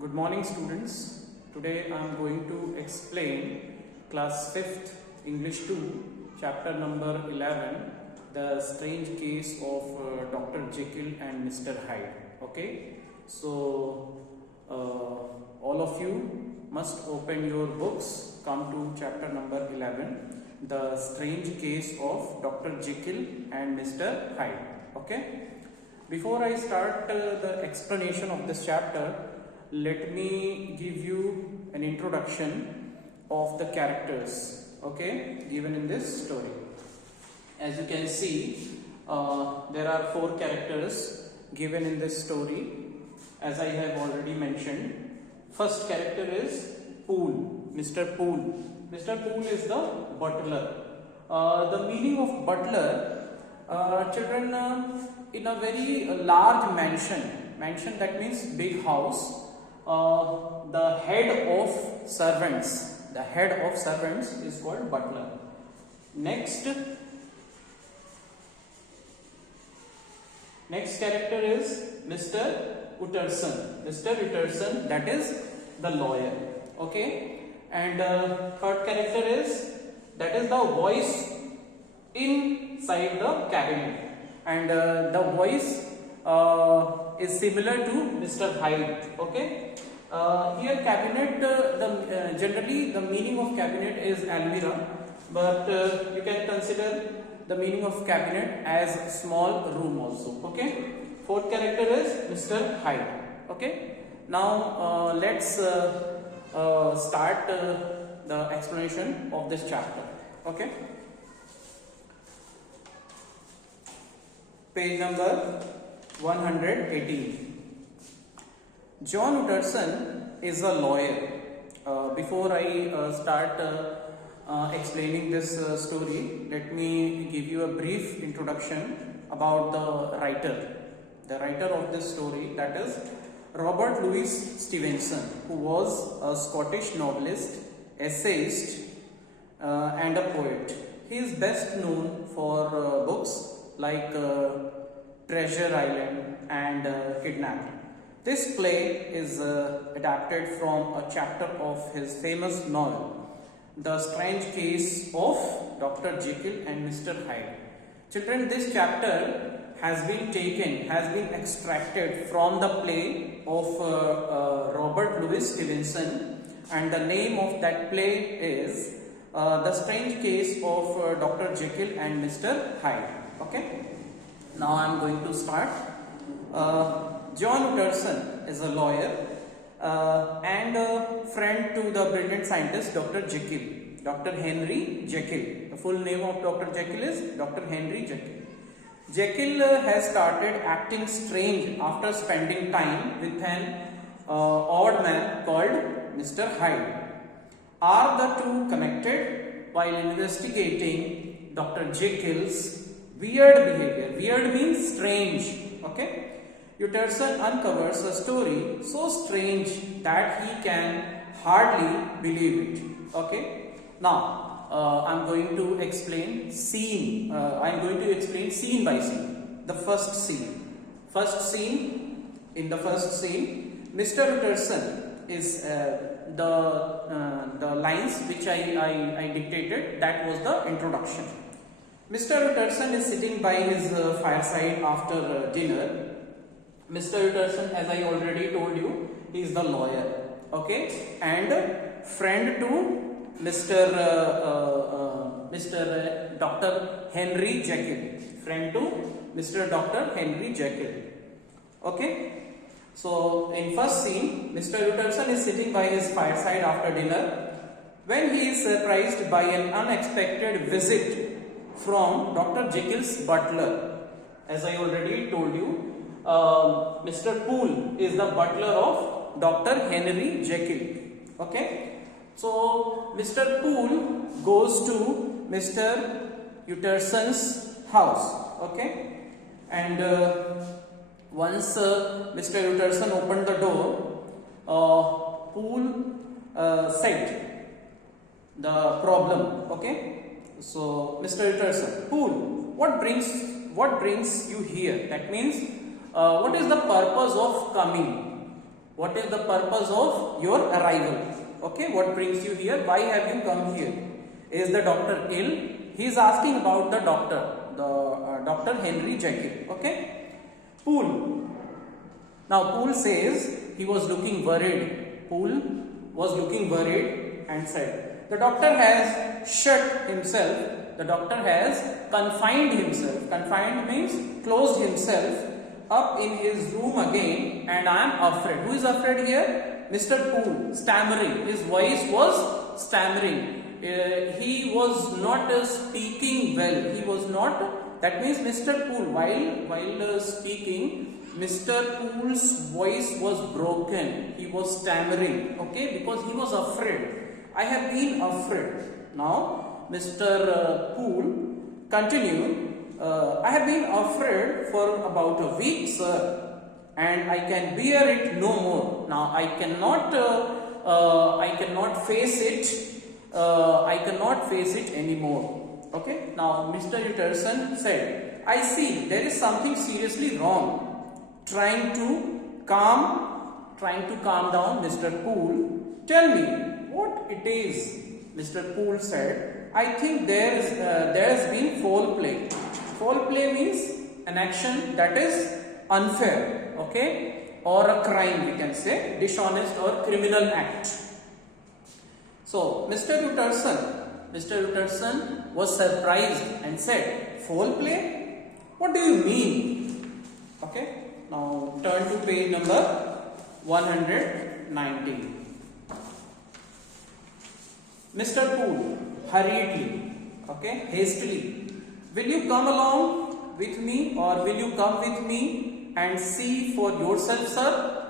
Good morning students. Today I am going to explain class 5th English 2 chapter number 11, the strange case of Dr. Jekyll and Mr. Hyde. Okay, so all of you must open your books, come to chapter number 11, the strange case of Dr. Jekyll and Mr. Hyde. Okay, before I start the explanation of this chapter, let me give you an introduction of the characters, okay, given in this story. As you can see, there are 4 characters given in this story, as I have already mentioned. First character is Poole, Mr. Poole. Mr. Poole is the butler. The meaning of butler, children, in a very large mansion, that means big house, the head of servants is called butler. Next character is Mr. Utterson. Mr. Utterson, that is the lawyer. Okay, and third character is the voice inside the cabinet, and the voice is similar to Mr. Hyde. Okay, here cabinet, generally the meaning of cabinet is almirah, but you can consider the meaning of cabinet as small room also. Okay, fourth character is Mr. Hyde. Okay, now let's start the explanation of this chapter. Okay, page number 118. John Utterson is a lawyer. Before I start explaining this story, let me give you a brief introduction about the writer. The writer of this story, that is Robert Louis Stevenson, who was a Scottish novelist, essayist, and a poet. He is best known for books like Treasure Island and Kidnapped. This play is adapted from a chapter of his famous novel, The Strange Case of Dr. Jekyll and Mr. Hyde. Children, this chapter has been extracted from the play of Robert Louis Stevenson, and the name of that play is The Strange Case of Dr. Jekyll and Mr. Hyde. Okay, now I am going to start. John Utterson is a lawyer and a friend to the brilliant scientist Dr. Jekyll, Dr. Henry Jekyll. The full name of Dr. Jekyll is Dr. Henry Jekyll. Jekyll has started acting strange after spending time with an odd man called Mr. Hyde. Are the two connected? While investigating Dr. Jekyll's weird behavior, weird means strange, okay, Utterson uncovers a story so strange that he can hardly believe it. Okay, now I am going to explain scene. Scene by scene. The first scene. In the first scene, Mr. Utterson is the lines which I dictated. That was the introduction. Mr. Utterson is sitting by his fireside after dinner. Mr. Utterson, as I already told you, he is the lawyer, okay, and friend to Mr. Dr. Henry Jekyll, friend to Mr. Dr. Henry Jekyll. Okay, so in first scene, Mr. Utterson is sitting by his fireside after dinner when he is surprised by an unexpected visit from Dr. Jekyll's butler. As I already told you, Mr. Poole is the butler of Dr. Henry Jekyll. Okay, so Mr. Poole goes to Mr. Utterson's house. Okay, and once Mr. Utterson opened the door, Poole said the problem. Okay, so Mr. Utterson, Poole, what brings you here? That means what is the purpose of coming? What is the purpose of your arrival? Okay, what brings you here? Why have you come here? Is the doctor ill? He is asking about the doctor, Dr. Henry Jekyll. Okay, Poole. Now Poole says he was looking worried. Poole was looking worried and said, the doctor has shut himself. The doctor has confined himself. Confined means closed himself up in his room again, and I am afraid. Who is afraid here? Mr. Poole, stammering. His voice was stammering. He was not speaking well. He was not. That means Mr. Poole, while speaking, Mr. Poole's voice was broken. He was stammering. Okay, because he was afraid. I have been afraid. Now, Mr. Poole continued. I have been afraid for about a week, sir, and I can bear it no more. Now I cannot face it. I cannot face it anymore. Okay. Now Mr. Utterson said, I see there is something seriously wrong. Trying to calm down Mr. Poole. Tell me what it is. Mr. Poole said, I think there's been foul play. Foul play means an action that is unfair, okay, or a crime, we can say, dishonest or criminal act. So Mr. Utterson was surprised and said, foul play? What do you mean? Okay, now turn to page number 119. Mr. Poole hurriedly, okay, hastily, will you come along with me, or will you come with me and see for yourself, sir?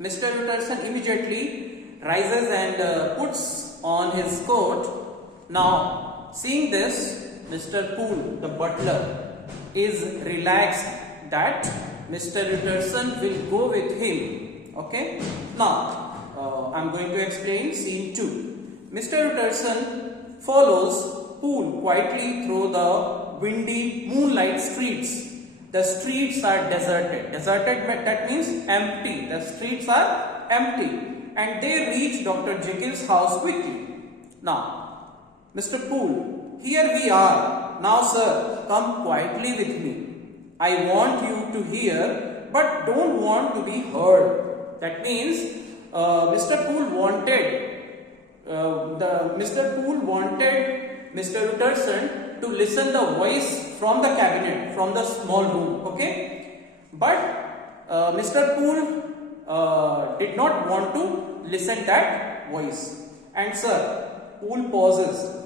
Mr. Utterson immediately rises and puts on his coat. Now, seeing this, Mr. Poole, the butler, is relaxed that Mr. Utterson will go with him. Okay? Now, I am going to explain scene 2. Mr. Utterson follows Poole quietly through the windy moonlight streets. The streets are deserted. Deserted, that means empty. The streets are empty. And they reach Dr. Jekyll's house quickly. Now, Mr. Poole, here we are. Now, sir, come quietly with me. I want you to hear, but don't want to be heard. That means Mr. Poole wanted Mr. Utterson to listen the voice from the cabinet, from the small room, okay? But Mr. Poole did not want to listen that voice. And sir, Poole pauses.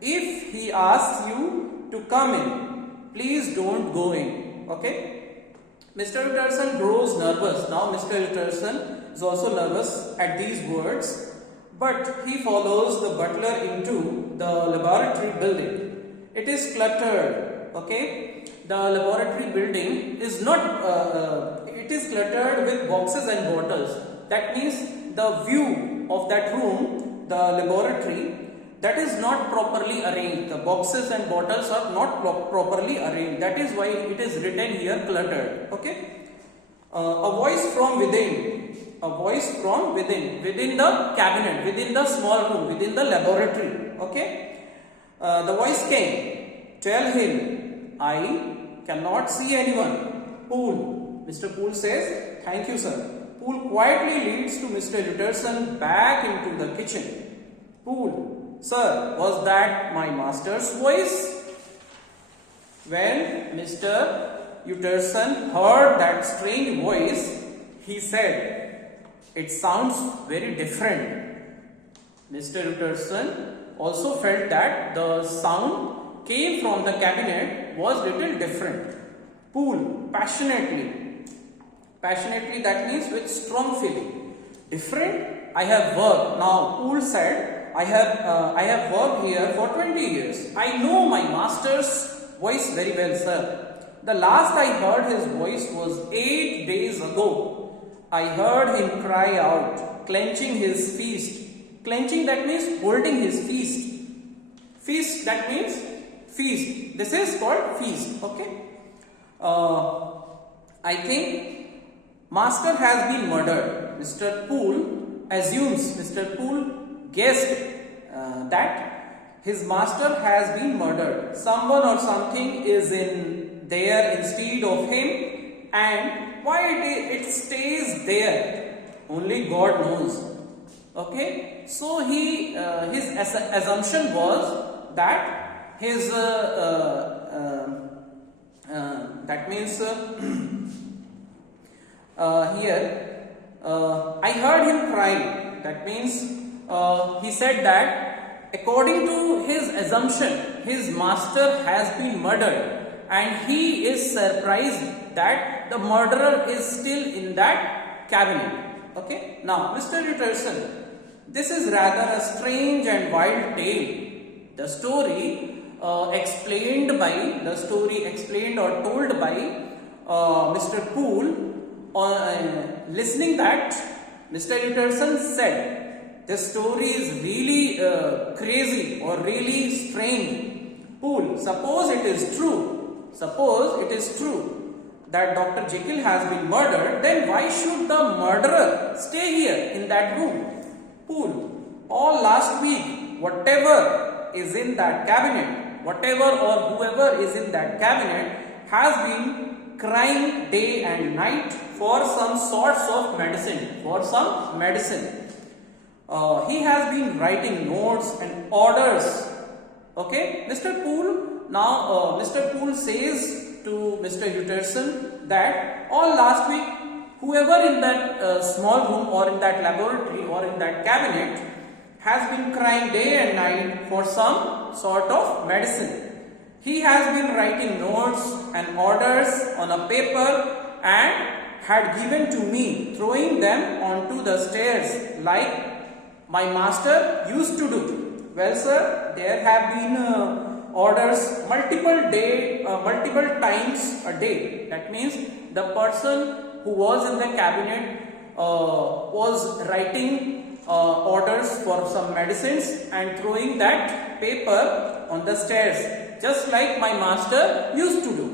If he asks you to come in, please don't go in, okay? Mr. Utterson grows nervous. Now Mr. Utterson is also nervous at these words. But he follows the butler into the laboratory building. It is cluttered, okay? The laboratory building is not, it is cluttered with boxes and bottles. That means the view of that room, the laboratory, that is not properly arranged. The boxes and bottles are not properly arranged. That is why it is written here cluttered, okay? A voice from within. A voice from within the cabinet, within the small room, within the laboratory. Okay. The voice came. Tell him, I cannot see anyone. Poole. Mr. Poole says, thank you, sir. Poole quietly leads to Mr. Utterson back into the kitchen. Poole, sir, was that my master's voice? When Mr. Utterson heard that strange voice, he said, it sounds very different. Mr. Utterson also felt that the sound came from the cabinet was little different. Poole, passionately, that means with strong feeling. Different? I have worked. Now Poole said, I have worked here for 20 years. I know my master's voice very well, sir. The last I heard his voice was 8 days ago. I heard him cry out, clenching his fist. Clenching, that means holding his fist. Fist, that means feast. This is called feast, okay? I think master has been murdered. Mr. Poole assumes, Mr. Poole guessed that his master has been murdered. Someone or something is in there instead of him, and why it stays there, only God knows. Okay, so his assumption was that his that means here I heard him crying. That means he said that according to his assumption, his master has been murdered, and he is surprised that the murderer is still in that cabinet. Okay, now Mr. Utterson, this is rather a strange and wild tale. The story explained or told by Mr. Poole, listening that Mr. Utterson said, this story is really crazy or really strange. Poole, suppose it is true that Dr. Jekyll has been murdered, then why should the murderer stay here in that room? Poole, all last week, whatever is in that cabinet, whatever or whoever is in that cabinet has been crying day and night for some sorts of medicine, he has been writing notes and orders. Okay, Mr. Poole, now Mr. Poole says to Mr. Utterson that all last week, whoever in that small room or in that laboratory or in that cabinet has been crying day and night for some sort of medicine. He has been writing notes and orders on a paper and had given to me, throwing them onto the stairs like my master used to do. Well, sir, there have been orders multiple times a day. That means the person who was in the cabinet was writing orders for some medicines and throwing that paper on the stairs, just like my master used to do.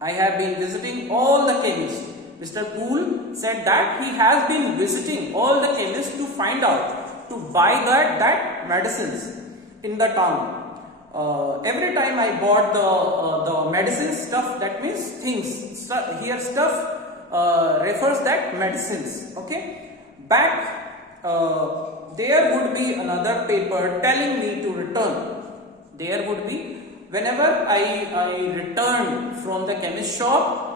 I have been visiting all the chemists. Mr. Poole said that he has been visiting all the chemists to find out, to buy that medicines in the town. Every time I bought the medicine stuff, that means things. Here stuff refers that medicines. Okay. Back there would be another paper telling me to return. There would be, whenever I returned from the chemist shop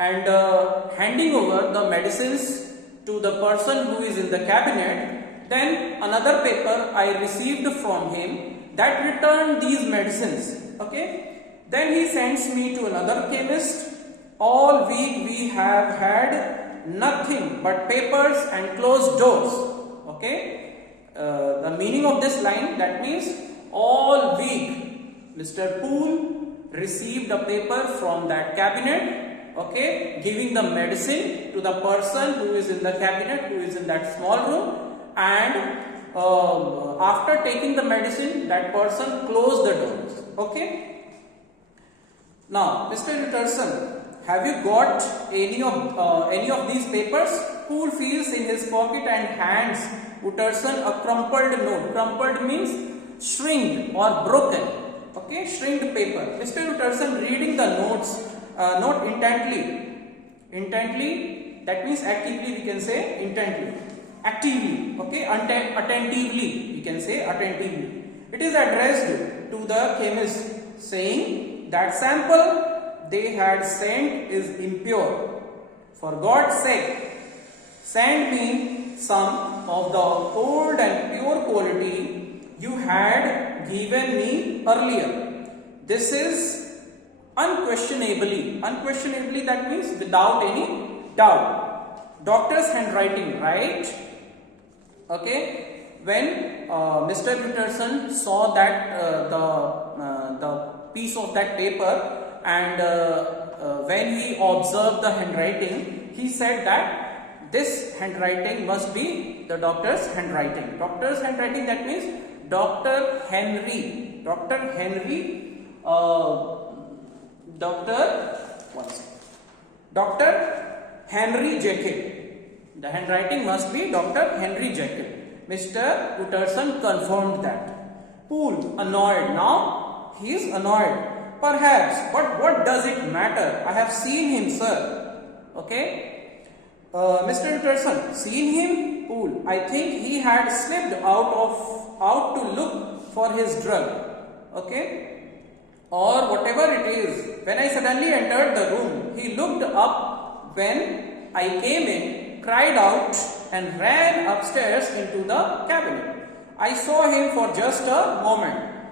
and handing over the medicines to the person who is in the cabinet, then another paper I received from him that returned these medicines. Okay, then he sends me to another chemist. All week we have had nothing but papers and closed doors. Okay, the meaning of this line, that means all week Mr. Poole received a paper from that cabinet, okay, giving the medicine to the person who is in the cabinet, who is in that small room, and after taking the medicine, that person closed the doors. Okay. Now, Mr. Utterson, have you got any of these papers? Poole feels in his pocket and hands Utterson a crumpled note. Crumpled means shrinked or broken. Okay, shrinked paper. Mr. Utterson reading the note intently, that means actively, we can say intently, actively, okay, attentively, we can say attentively. It is addressed to the chemist, saying that sample they had sent is impure. For God's sake, send me some of the old and pure quality you had given me earlier. This is unquestionably, that means without any doubt, doctor's handwriting, right? Okay, when Mr. Utterson saw that the piece of that paper, and when he observed the handwriting, he said that this handwriting must be the doctor's handwriting. Doctor's handwriting, that means Dr. Henry, Dr. Henry Jekyll. The handwriting must be Dr. Henry Jekyll. Mr. Utterson confirmed that. Poole, annoyed. Now he is annoyed. Perhaps, but what does it matter? I have seen him, sir. Okay. Mr. Utterson, seen him? Poole, I think he had slipped out to look for his drug. Okay. Or whatever it is. When I suddenly entered the room, he looked up when I came in, cried out and ran upstairs into the cabinet. I saw him for just a moment.